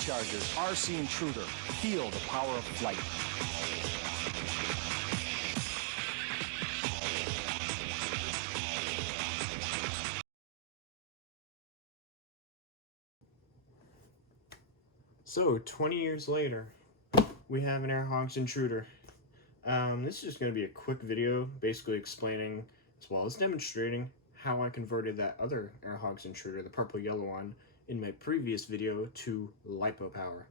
Superchargers RC Intruder. Feel the power of flight. So, 20 years later, we have an hogs intruder. This is just going to be a quick video basically explaining, as well as demonstrating, how I converted that other hogs intruder, the purple-yellow one, in my previous video to lipo power.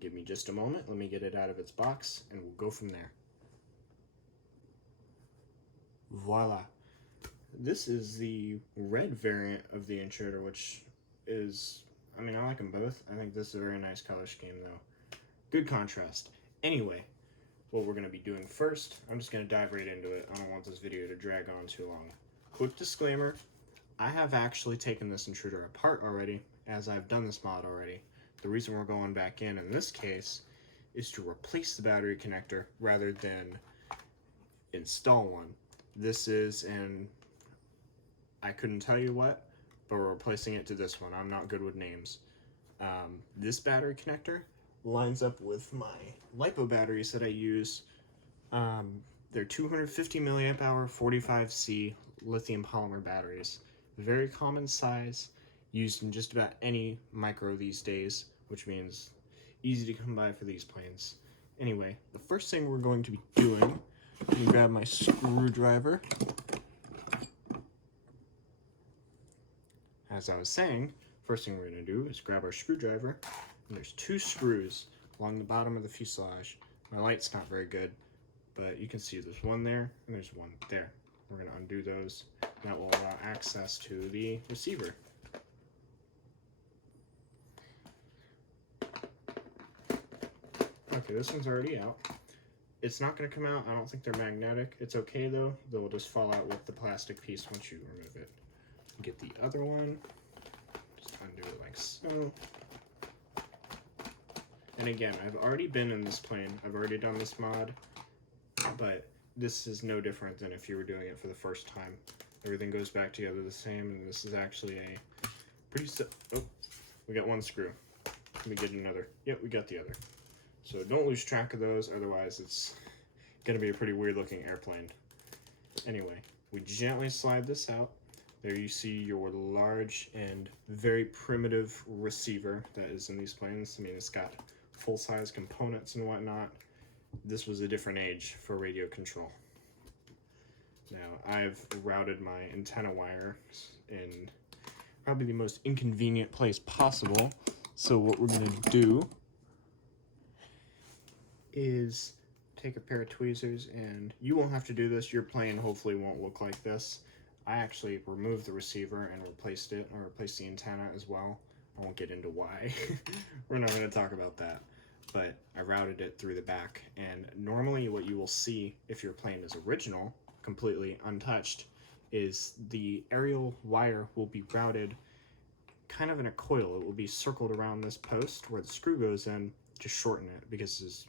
Give me just a moment, let me get it out of its box, and we'll go from there. Voila. This is the red variant of the intruder, which is, I mean, I like them both. I think this is a very nice color scheme, though. Good contrast. Anyway, what we're going to be doing first, I'm just going to dive right into it. I don't want this video to drag on too long. Quick disclaimer, I have actually taken this intruder apart already, as I've done this mod already. The reason we're going back in this case is to replace the battery connector rather than install one. This is, and I couldn't tell you what, but we're replacing it to this one. I'm not good with names. This battery connector lines up with my lipo batteries that I use. They're 250 milliamp hour 45C lithium polymer batteries. Very common size, used in just about any micro these days, which means easy to come by for these planes. Anyway, the first thing we're going to be doing, I'm going to grab my screwdriver. As I was saying, first thing we're going to do is grab our screwdriver, and there's 2 screws along the bottom of the fuselage. My light's not very good, but you can see there's one there and there's one there. We're going to undo those, and that will allow access to the receiver. Okay, this one's already out. It's not going to come out. I don't think they're magnetic. It's okay though. They'll just fall out with the plastic piece once you remove it. Get the other one. Just undo it like so. And again, I've already been in this plane. I've already done this mod, but this is no different than if you were doing it for the first time. Everything goes back together the same, and this is actually a pretty oh, we got one screw. Let me get another. Yep, we got the other. So don't lose track of those, otherwise it's gonna be a pretty weird looking airplane. Anyway, we gently slide this out. There you see your large and very primitive receiver that is in these planes. I mean, it's got full-size components and whatnot. This was a different age for radio control. Now, I've routed my antenna wires in probably the most inconvenient place possible. So what we're going to do is take a pair of tweezers, and you won't have to do this. Your plane hopefully won't look like this. I actually removed the receiver and replaced it, or replaced the antenna as well. I won't get into why. We're not going to talk about that. But I routed it through the back, and normally what you will see if your plane is original, completely untouched, is the aerial wire will be routed kind of in a coil. It will be circled around this post where the screw goes in to shorten it, because there's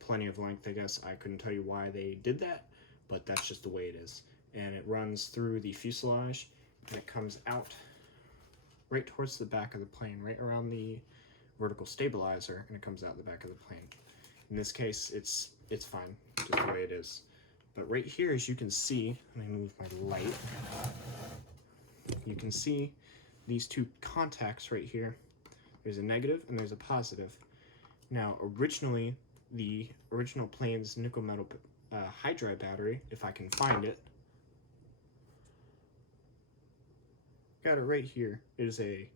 plenty of length, I guess. I couldn't tell you why they did that, but that's just the way it is. And it runs through the fuselage, and it comes out right towards the back of the plane, right around the vertical stabilizer, and it comes out the back of the plane. In this case, it's fine, just the way it is. But right here, as you can see, let me move my light. You can see these 2 contacts right here. There's a negative and there's a positive. Now, originally, the original plane's nickel metal hydride battery, if I can find it, got it right here. It is a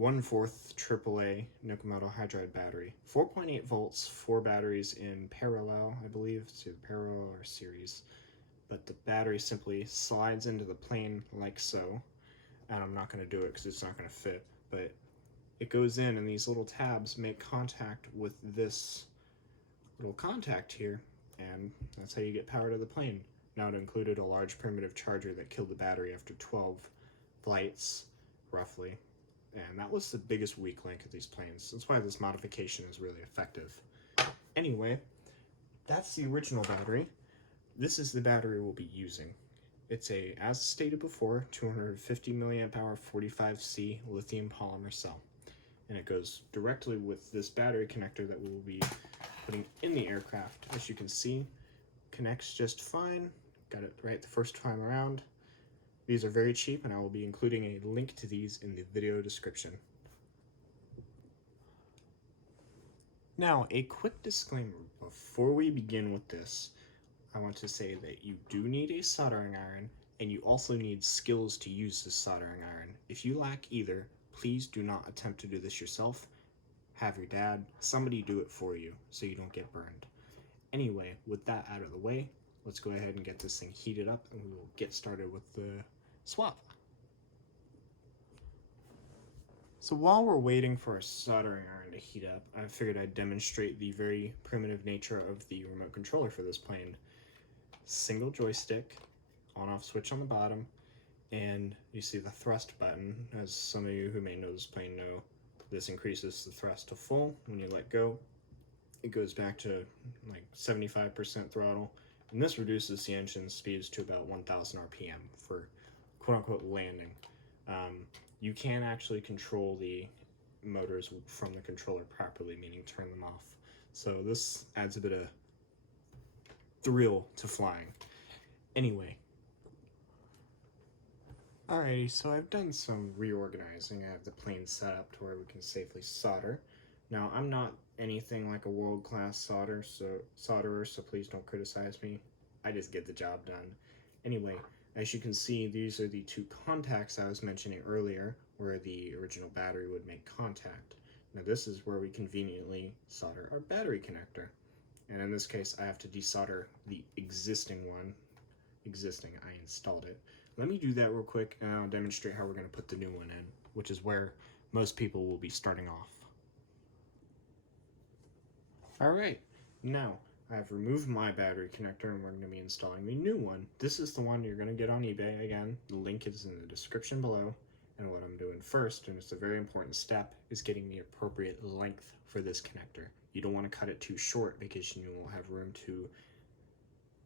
1/4 AAA nickel metal hydride battery. 4.8 volts, 4 batteries in parallel, I believe. It's either parallel or series. But the battery simply slides into the plane like so. And I'm not going to do it because it's not going to fit. But it goes in, and these little tabs make contact with this little contact here. And that's how you get power to the plane. Now, it included a large primitive charger that killed the battery after 12 flights, roughly. And that was the biggest weak link of these planes. That's why this modification is really effective. Anyway, that's the original battery. This is the battery we'll be using. It's a, as stated before, 250 milliamp hour 45C lithium polymer cell. and it goes directly with this battery connector that we will be putting in the aircraft. As you can see, connects just fine. Got it right the first time around. These are very cheap, and I will be including a link to these in the video description. Now, a quick disclaimer before we begin with this. I want to say that you do need a soldering iron, and you also need skills to use this soldering iron. If you lack either, please do not attempt to do this yourself. Have your dad, somebody do it for you so you don't get burned. Anyway, with that out of the way, let's go ahead and get this thing heated up, and we will get started with the swap. So while we're waiting for a soldering iron to heat up, I figured I'd demonstrate the very primitive nature of the remote controller for this plane. Single joystick, on-off switch on the bottom, and you see the thrust button. As some of you who may know this plane know, this increases the thrust to full. When you let go, it goes back to like 75% throttle, and this reduces the engine speeds to about 1000 RPM for quote-unquote landing. You can actually control the motors from the controller properly, meaning turn them off. So this adds a bit of thrill to flying. Anyway. Alrighty, so I've done some reorganizing. I have the plane set up to where we can safely solder. Now, I'm not anything like a world-class solderer, so please don't criticize me. I just get the job done. Anyway, as you can see, these are the two contacts I was mentioning earlier, where the original battery would make contact. Now this is where we conveniently solder our battery connector. And in this case, I have to desolder the existing one. I installed it. Let me do that real quick, and I'll demonstrate how we're going to put the new one in, which is where most people will be starting off. Alright, now I've removed my battery connector, and we're going to be installing the new one. This is the one you're going to get on eBay. Again, the link is in the description below. And what I'm doing first, and it's a very important step, is getting the appropriate length for this connector. You don't want to cut it too short because you will have room to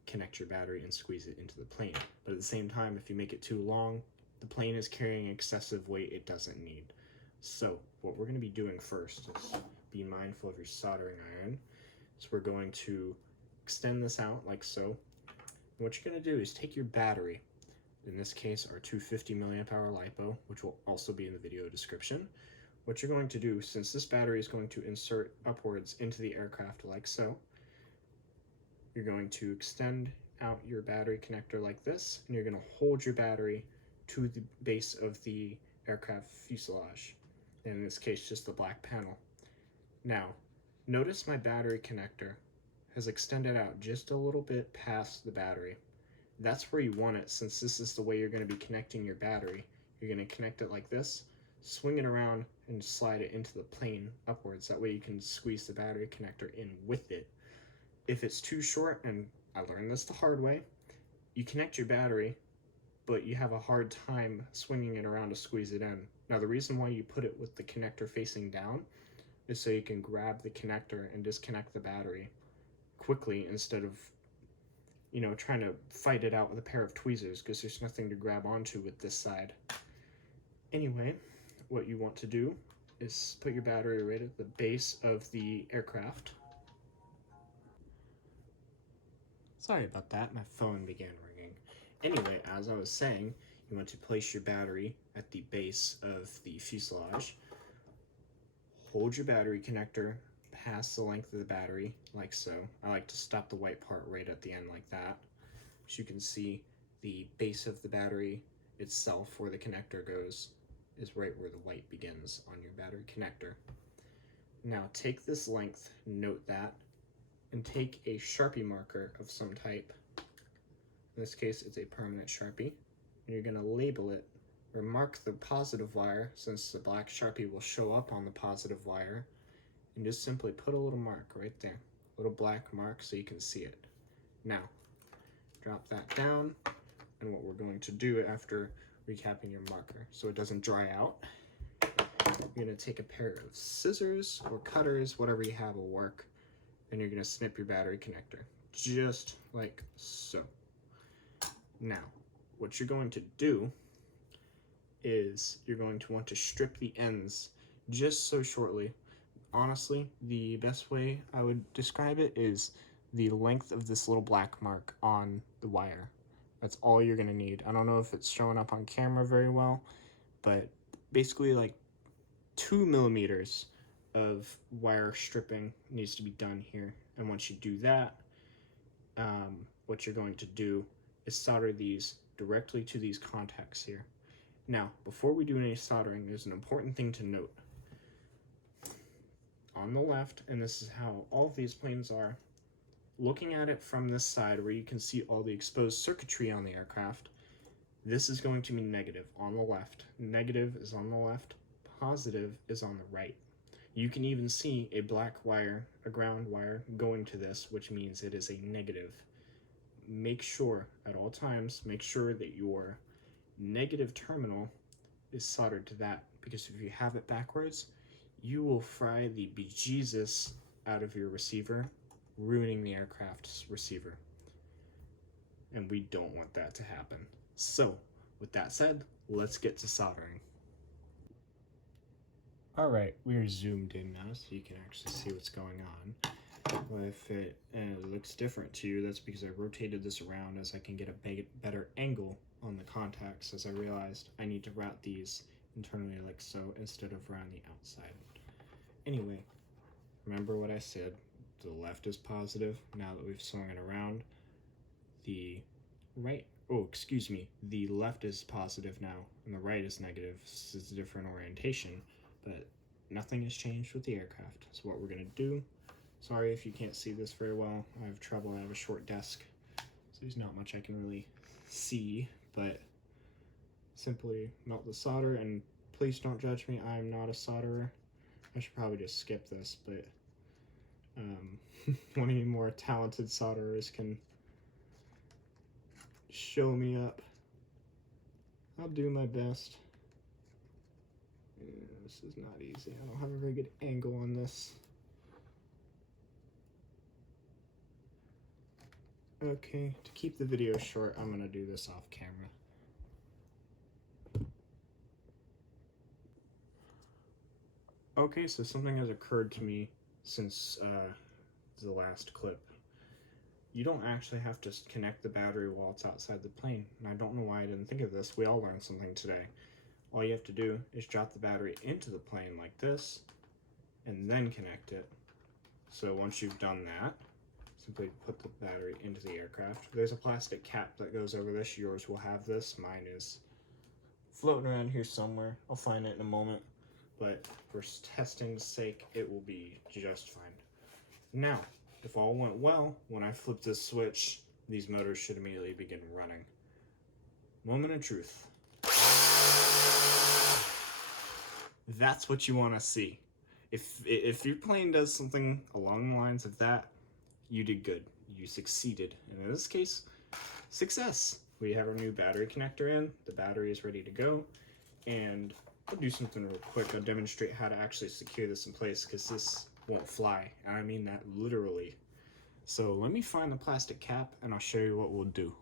connect your battery and squeeze it into the plane. But at the same time, if you make it too long, the plane is carrying excessive weight it doesn't need. So what we're going to be doing first is be mindful of your soldering iron. So we're going to extend this out like so. And what you're going to do is take your battery, in this case our 250 milliamp hour lipo, which will also be in the video description. What you're going to do, since this battery is going to insert upwards into the aircraft like so, you're going to extend out your battery connector like this, and you're going to hold your battery to the base of the aircraft fuselage, in this case just the black panel. Now, notice my battery connector has extended out just a little bit past the battery. That's where you want it, since this is the way you're going to be connecting your battery. You're going to connect it like this, swing it around, and slide it into the plane upwards. That way you can squeeze the battery connector in with it. If it's too short, and I learned this the hard way, you connect your battery, but you have a hard time swinging it around to squeeze it in. Now the reason why you put it with the connector facing down is so you can grab the connector and disconnect the battery quickly instead of, you know, trying to fight it out with a pair of tweezers, because there's nothing to grab onto with this side. Anyway, what you want to do is put your battery right at the base of the aircraft. Sorry about that, my phone began ringing. Anyway, as I was saying, you want to place your battery at the base of the fuselage. Hold your battery connector past the length of the battery, like so. I like to stop the white part right at the end like that. As you can see, the base of the battery itself, where the connector goes, is right where the white begins on your battery connector. Now take this length, note that, and take a Sharpie marker of some type. In this case, it's a permanent Sharpie. And you're going to label it, or mark the positive wire, since the black Sharpie will show up on the positive wire, and just simply put a little mark right there. A little black mark so you can see it. Now, drop that down, and what we're going to do after recapping your marker, so it doesn't dry out, you're going to take a pair of scissors or cutters, whatever you have will work, and you're going to snip your battery connector, just like so. Now, what you're going to do is you're going to want to strip the ends just so shortly. Honestly, the best way I would describe it is the length of this little black mark on the wire. That's all you're gonna need. I don't know if it's showing up on camera very well, but basically like 2 millimeters of wire stripping needs to be done here. And once you do that, what you're going to do is solder these directly to these contacts here. Now, before we do any soldering, there's an important thing to note. On the left, and this is how all of these planes are, looking at it from this side where you can see all the exposed circuitry on the aircraft, this is going to be negative on the left. Negative is on the left, positive is on the right. You can even see a black wire, a ground wire, going to this, which means it is a negative. Make sure, at all times, make sure that your negative terminal is soldered to that, because if you have it backwards, you will fry the bejesus out of your receiver, ruining the aircraft's receiver. And we don't want that to happen. So, with that said, let's get to soldering. Alright, we're zoomed in now so you can actually see what's going on. Well, if it looks different to you, that's because I rotated this around as I can get a better angle on the contacts, as I realized I need to route these internally like so instead of around the outside. Anyway, remember what I said. The left is positive. Now that we've swung it around, the left is positive now, and the right is negative. This is a different orientation, but nothing has changed with the aircraft. So what we're gonna do, sorry if you can't see this very well, I have trouble, I have a short desk, so there's not much I can really see, but simply melt the solder, and please don't judge me, I am not a solderer. I should probably just skip this, but one of you more talented solderers can show me up. I'll do my best. Yeah, this is not easy. I don't have a very good angle on this. Okay, to keep the video short, I'm gonna do this off camera. Okay, so something has occurred to me since the last clip. You don't actually have to connect the battery while it's outside the plane, and I don't know why I didn't think of this. We all learned something today. All you have to do is drop the battery into the plane like this, and then connect it. So once you've done that, simply put the battery into the aircraft. There's a plastic cap that goes over this. Yours will have this. Mine is floating around here somewhere. I'll find it in a moment, but for testing's sake, it will be just fine. Now, if all went well, when I flip this switch, these motors should immediately begin running. Moment of truth. That's what you want to see. If your plane does something along the lines of that, you did good. You succeeded. And in this case, success. We have our new battery connector in. The battery is ready to go. And I'll do something real quick. I'll demonstrate how to actually secure this in place, because this won't fly. And I mean that literally. So let me find the plastic cap and I'll show you what we'll do.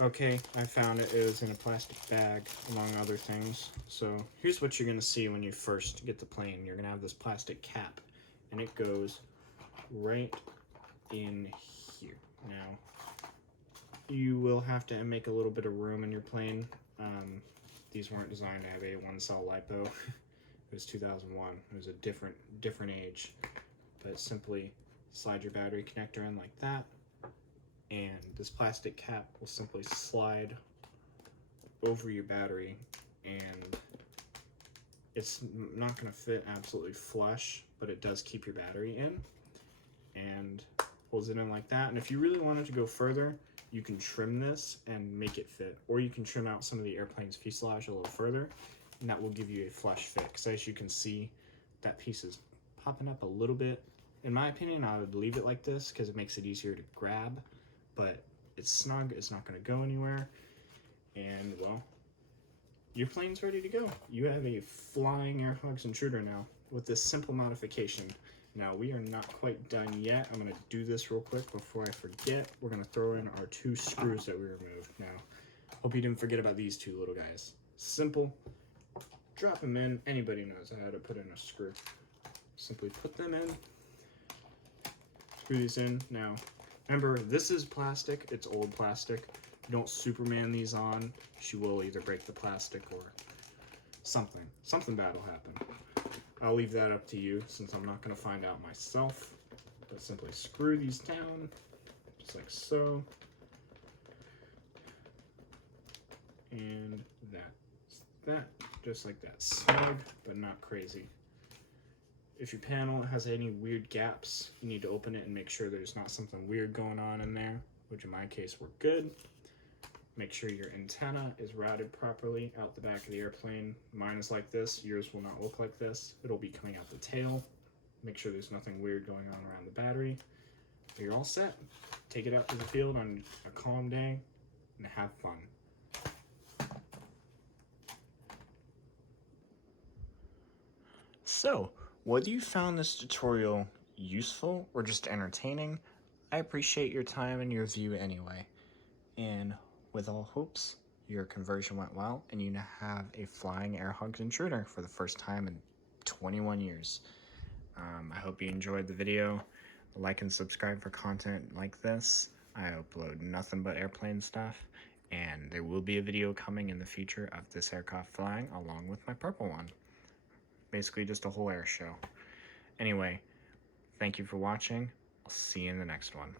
Okay, I found it. It was in a plastic bag, among other things. So here's what you're gonna see when you first get the plane. You're gonna have this plastic cap, and it goes right in here. Now, you will have to make a little bit of room in your plane. These weren't designed to have a one-cell lipo. It was 2001. It was a different age. But simply slide your battery connector in like that, and this plastic cap will simply slide over your battery, and it's not going to fit absolutely flush, but it does keep your battery in, and pulls it in like that. And if you really wanted to go further, you can trim this and make it fit, or you can trim out some of the airplane's fuselage a little further, and that will give you a flush fit. Because as you can see, that piece is popping up a little bit. In my opinion, I would leave it like this because it makes it easier to grab, but it's snug, it's not going to go anywhere, and well, your plane's ready to go. You have a flying Air Hogs intruder now with this simple modification. Now, we are not quite done yet. I'm going to do this real quick before I forget. We're going to throw in our 2 screws that we removed. Now, hope you didn't forget about these 2 little guys. Simple. drop them in. Anybody knows how to put in a screw. Simply put them in, screw these in. Now, remember, this is plastic. It's old plastic. Don't Superman these on. She will either break the plastic or something. Something bad will happen. I'll leave that up to you since I'm not going to find out myself. But simply screw these down, just like so. And that, just like that. Snug, but not crazy. If your panel has any weird gaps, you need to open it and make sure there's not something weird going on in there, which in my case we're good. Make sure your antenna is routed properly out the back of the airplane. Mine is like this, yours will not look like this. It'll be coming out the tail. Make sure there's nothing weird going on around the battery. But you're all set. Take it out to the field on a calm day and have fun. So, whether you found this tutorial useful or just entertaining, I appreciate your time and your view anyway. And with all hopes, your conversion went well and you now have a flying air hogs intruder for the first time in 21 years. I hope you enjoyed the video. Like and subscribe for content like this. I upload nothing but airplane stuff, and there will be a video coming in the future of this aircraft flying along with my purple one. Basically just a whole air show. Anyway, thank you for watching. I'll see you in the next one.